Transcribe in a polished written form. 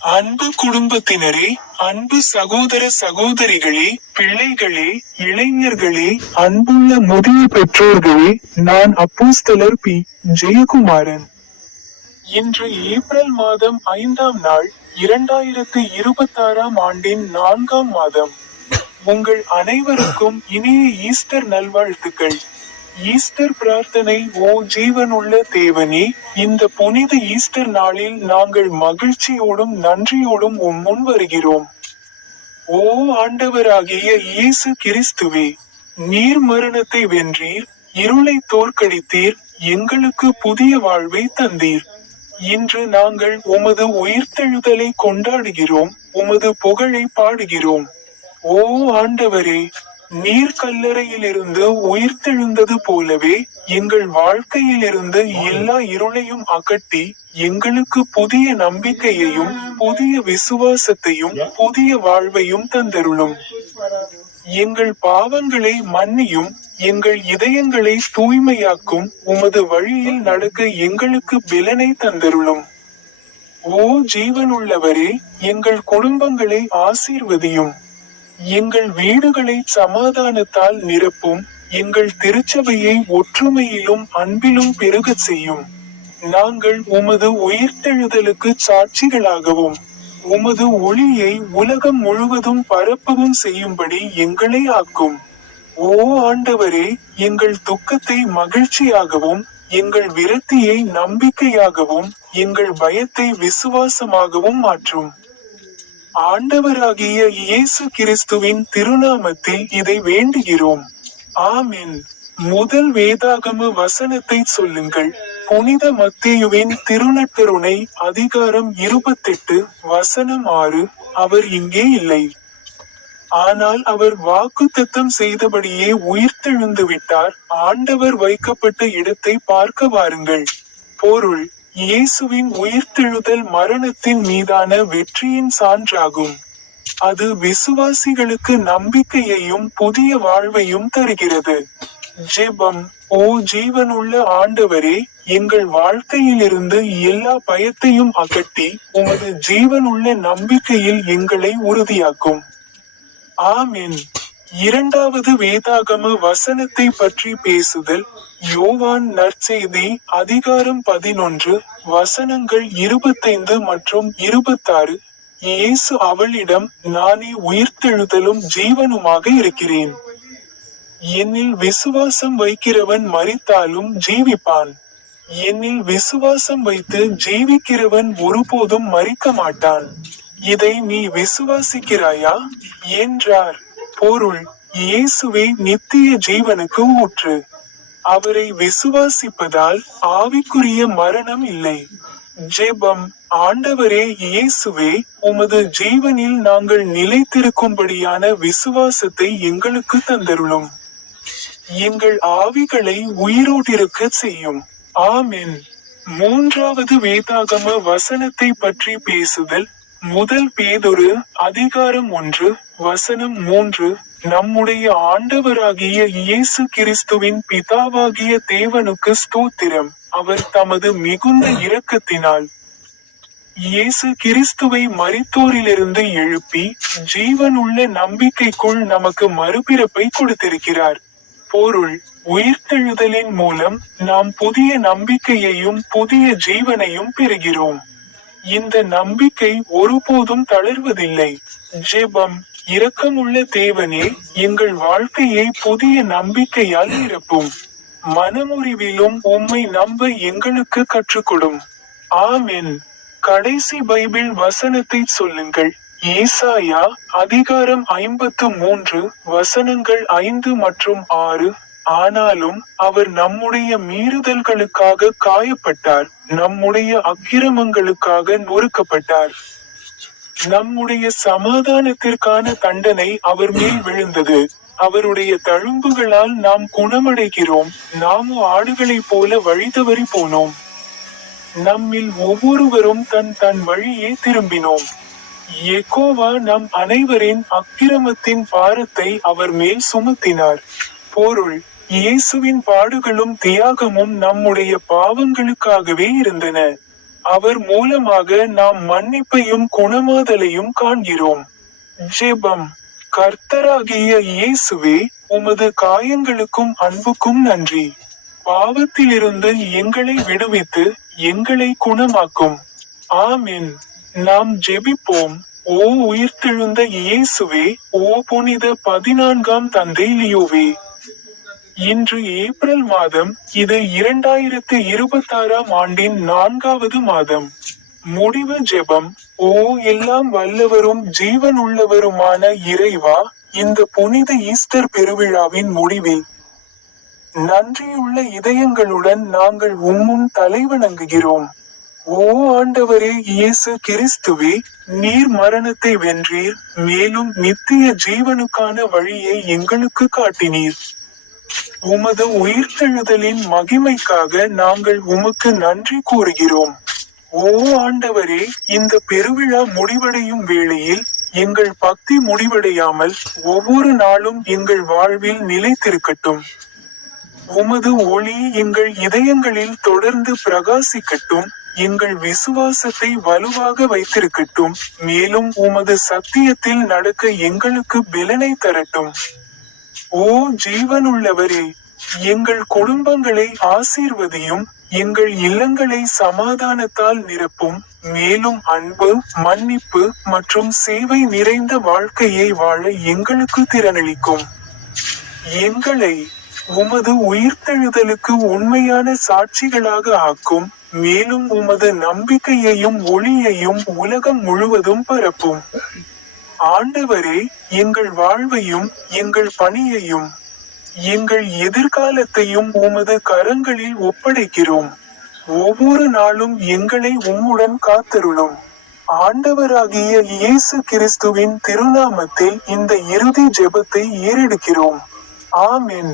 அன்பு குடும்பத்தினரே, அன்பு சகோதர சகோதரிகளே, பிள்ளைகளே, இளைஞர்களே, அன்புள்ள முதிய பெற்றோர்களே, நான் அப்போஸ்தலர் பி. ஜெயக்குமாரன். இன்று ஏப்ரல் மாதம் 5ஆம் நாள், 2026ஆம் ஆண்டின் 4ஆம் மாதம். உங்கள் அனைவருக்கும் இனிய ஈஸ்டர் நல்வாழ்த்துக்கள். ஈஸ்டர் பிரார்த்தனை. ஓ ஜீவனுள்ள தேவனே, இந்த புனித ஈஸ்டர் நாளில் நாங்கள் மகிழ்ச்சியோடும் நன்றியோடும் முன் வருகிறோம். ஓ ஆண்டவராகிய இயேசு கிறிஸ்துவே, நீர் மரணத்தை வென்றீர், இருளை தோற்கடித்தீர், எங்களுக்கு புதிய வாழ்வை தந்தீர். இன்று நாங்கள் உமது உயிர்த்தெழுதலை கொண்டாடுகிறோம், உமது புகழை பாடுகிறோம். ஓ ஆண்டவரே, நீர் கல்லறையிலிருந்து உயிர்த்தெழுந்தது போலவே எங்கள் வாழ்க்கையிலிருந்து எல்லா இருளையும் அகற்றி எங்களுக்கு புதிய நம்பிக்கையையும் புதிய விசுவாசத்தையும் புதிய வாழ்வையும் தந்தருளும். எங்கள் பாவங்களை மன்னியும், எங்கள் இதயங்களை தூய்மையாக்கும், உமது வழியில் நடக்க எங்களுக்கு பெலனை தந்தருளும். ஓ ஜீவனுள்ளவரே, எங்கள் குடும்பங்களை ஆசீர்வதியும். எங்கள் வீடுகளை சமாதானத்தால் நிரப்பும், எங்கள் திருச்சபையை ஒற்றுமையிலும் அன்பிலும் பெருகச் செய்யும். நாங்கள் உமது உயிர்த்தெழுதலுக்கு சாட்சிகளாகவும் உமது ஒளியை உலகம் முழுவதும் பரப்பவும் செய்யும்படி எங்களை ஆக்கும். ஓ ஆண்டவரே, எங்கள் துக்கத்தை மகிழ்ச்சியாகவும், எங்கள் விரக்தியை நம்பிக்கையாகவும், எங்கள் பயத்தை விசுவாசமாகவும் மாற்றும். ஆண்டவராகிய இயேசு கிறிஸ்துவின் திருநாமத்தில் இதை வேண்டுகிறோம். ஆமென். முதல் வேதாகம வசனத்தை சொல்லுங்கள். புனித மத்தேயுவின் திருநற்கருணை அதிகாரம் 28 வசனம் 6. அவர் இங்கே இல்லை, ஆனால் அவர் வாக்குத்தத்தம் செய்தபடியே உயிர்த்தெழுந்து விட்டார். ஆண்டவர் வைக்கப்பட்ட இடத்தை பார்க்க வாருங்கள். பொருள்: இயேசுவின் உயிர்த்தெழுதல் மரணத்தின் மீதான வெற்றியின் சான்றாகும். அது விசுவாசிகளுக்கு நம்பிக்கையையும் புதிய வாழ்வையும் தருகிறது. ஜெபம். ஓ ஜீவனுள்ள ஆண்டவரே, எங்கள் வாழ்க்கையிலிருந்து எல்லா பயத்தையும் அகற்றி உமது ஜீவனுள்ள நம்பிக்கையில் எங்களை உறுதியாக்கும். ஆமென். இரண்டாவது வேதாகம வசனத்தை பற்றி பேசுதல். யோவான் நற்செய்தி அதிகாரம் 11 வசனங்கள் 25 மற்றும் 26. இயேசு அவளிடம், நானே உயிர்த்தெழுதலும் ஜீவனுமாக இருக்கிறேன். என்னில் விசுவாசம் வைக்கிறவன் மரித்தாலும் ஜீவிப்பான். என்னில் விசுவாசம் வைத்து ஜீவிக்கிறவன் ஒருபோதும் மரிக்க மாட்டான். இதை நீ விசுவாசிக்கிறாயா என்றார். பொருள்: இயேசுவே நித்திய ஜீவனுக்கு ஊற்று. அவரை விசுவாசிப்பதால் ஆவிக்குரிய மரணம் இல்லை. ஜெபம். ஆண்டவரே இயேசுவே, உமது ஜீவனில் நாங்கள் நிலைத்திருக்கும்படியான விசுவாசத்தை எங்களுக்கு தந்தருளும். எங்கள் ஆவிகளை உயிரோடிருக்கச் செய்யும். ஆமென். மூன்றாவது வேதாகம வசனத்தை பற்றி பேசுதல். முதல் பேதுரு அதிகாரம் 1 வசனம் 3. நம்முடைய ஆண்டவராகிய இயேசு கிறிஸ்துவின் பிதாவாகிய தேவனுக்கு ஸ்தோத்திரம். அவர் தமது மிகுந்த இரக்கத்தினால் இயேசு கிறிஸ்துவை மரித்தோரிலிருந்து எழுப்பி ஜீவனுள்ள நம்பிக்கைக்குள் நமக்கு மறுபிறப்பை கொடுத்திருக்கிறார். பொருள்: உயிர்த்தெழுதலின் மூலம் நாம் புதிய நம்பிக்கையையும் புதிய ஜீவனையும் பெறுகிறோம். இந்த நம்பிக்கை ஒருபோதும் தளர்வதில்லை. ஜெபம். இரக்கமுள்ள தேவனே, எங்கள் வாழ்க்கையை புதிய நம்பிக்கையால் நிரப்பும். மனமுறிவிலும் உம்மை நம்ப எங்களுக்கு கற்றுக்கொடும். ஆமென். கடைசி பைபிள் வசனத்தை சொல்லுங்கள். ஏசாயா அதிகாரம் 53 வசனங்கள் 5 மற்றும் 6. ஆனாலும் அவர் நம்முடைய மீறுதல்களுக்காக காயப்பட்டார், நம்முடைய அக்கிரமங்களுக்காக நொறுக்கப்பட்டார். நம்முடைய சமாதானத்திற்கான தண்டனை அவர் மேல் விழுந்தது. அவருடைய தழும்புகளால் நாம் குணமடைகிறோம். நாமோ ஆடுகளைப் போல வழிதவறி போனோம். நம்மில் ஒவ்வொருவரும் தன் வழியே திரும்பினோம். யெகோவா நம் அனைவரின் அக்கிரமத்தின் பாரத்தை அவர் மேல் சுமத்தினார். பொருள்: இயேசுவின் பாடுகளும் தியாகமும் நம்முடைய பாவங்களுக்காகவே இருந்தன. அவர் மூலமாக நாம் மன்னிப்பையும் குணமாதலையும் காண்கிறோம். ஜெபம். கர்த்தராகிய இயேசுவே, உமது காயங்களுக்கும் அன்புக்கும் நன்றி. பாவத்திலிருந்து எங்களை விடுவித்து எங்களை குணமாக்கும். ஆமென். நாம் ஜெபிப்போம். ஓ உயிர்த்தெழுந்த இயேசுவே, ஓ புனித 14ஆம் தந்தை லியோவே, இன்று ஏப்ரல் மாதம், இது 2026ஆம் ஆண்டின் 4வது மாதம். முடிவு ஜெபம். ஓ எல்லாம் வல்லவரும் ஜீவனுள்ளவருமான இறைவா, இந்த புனித ஈஸ்டர் பெருவிழாவின் முடிவில் நன்றியுள்ள இதயங்களுடன் நாங்கள் உம்முன் தலைவணங்குகிறோம். ஓ ஆண்டவரே இயேசு கிறிஸ்துவே, நீர் மரணத்தை வென்றீர், மேலும் நித்திய ஜீவனுக்கான வழியை எங்களுக்கு காட்டினீர். உமது உயிர்த்தெழுதலின் மகிமைக்காக நாங்கள் உமக்கு நன்றி கூறுகிறோம். ஓ ஆண்டவரே, இந்த பெருவிழா முடிவடையும் வேளையில் எங்கள் பக்தி முடிவடையாமல் ஒவ்வொரு நாளும் எங்கள் வாழ்வில் நிலைத்திருக்கட்டும். உமது ஒளி எங்கள் இதயங்களில் தொடர்ந்து பிரகாசிக்கட்டும், எங்கள் விசுவாசத்தை வலுவாக வைத்திருக்கட்டும், மேலும் உமது சத்தியத்தில் நடக்க எங்களுக்கு பெலனை தரட்டும். ஓ ஜீவனுள்ளவரே, எங்கள் குடும்பங்களை ஆசீர்வதியும், எங்கள் இல்லங்களை சமாதானத்தால் நிரப்பும், மேலும் அன்பு, மன்னிப்பு மற்றும் சேவை நிறைந்த வாழ்க்கையை வாழ எங்களுக்கு திறனளிக்கும். எங்களை உமது உயிர்த்தெழுதலுக்கு உண்மையான சாட்சிகளாக ஆக்கும், மேலும் உமது நம்பிக்கையையும் ஒளியையும் உலகம் முழுவதும் பரப்பும். ஆண்டவரே, எங்கள் வாழ்வையும் எங்கள் பணியையும் எங்கள் எதிர்காலத்தையும் உமது கரங்களில் ஒப்படைக்கிறோம். ஒவ்வொரு நாளும் எங்களை உம்முடன் காத்தருளும். ஆண்டவராகிய இயேசு கிறிஸ்துவின் திருநாமத்தில் இந்த இறுதி ஜெபத்தை ஏறெடுக்கிறோம். ஆமென்.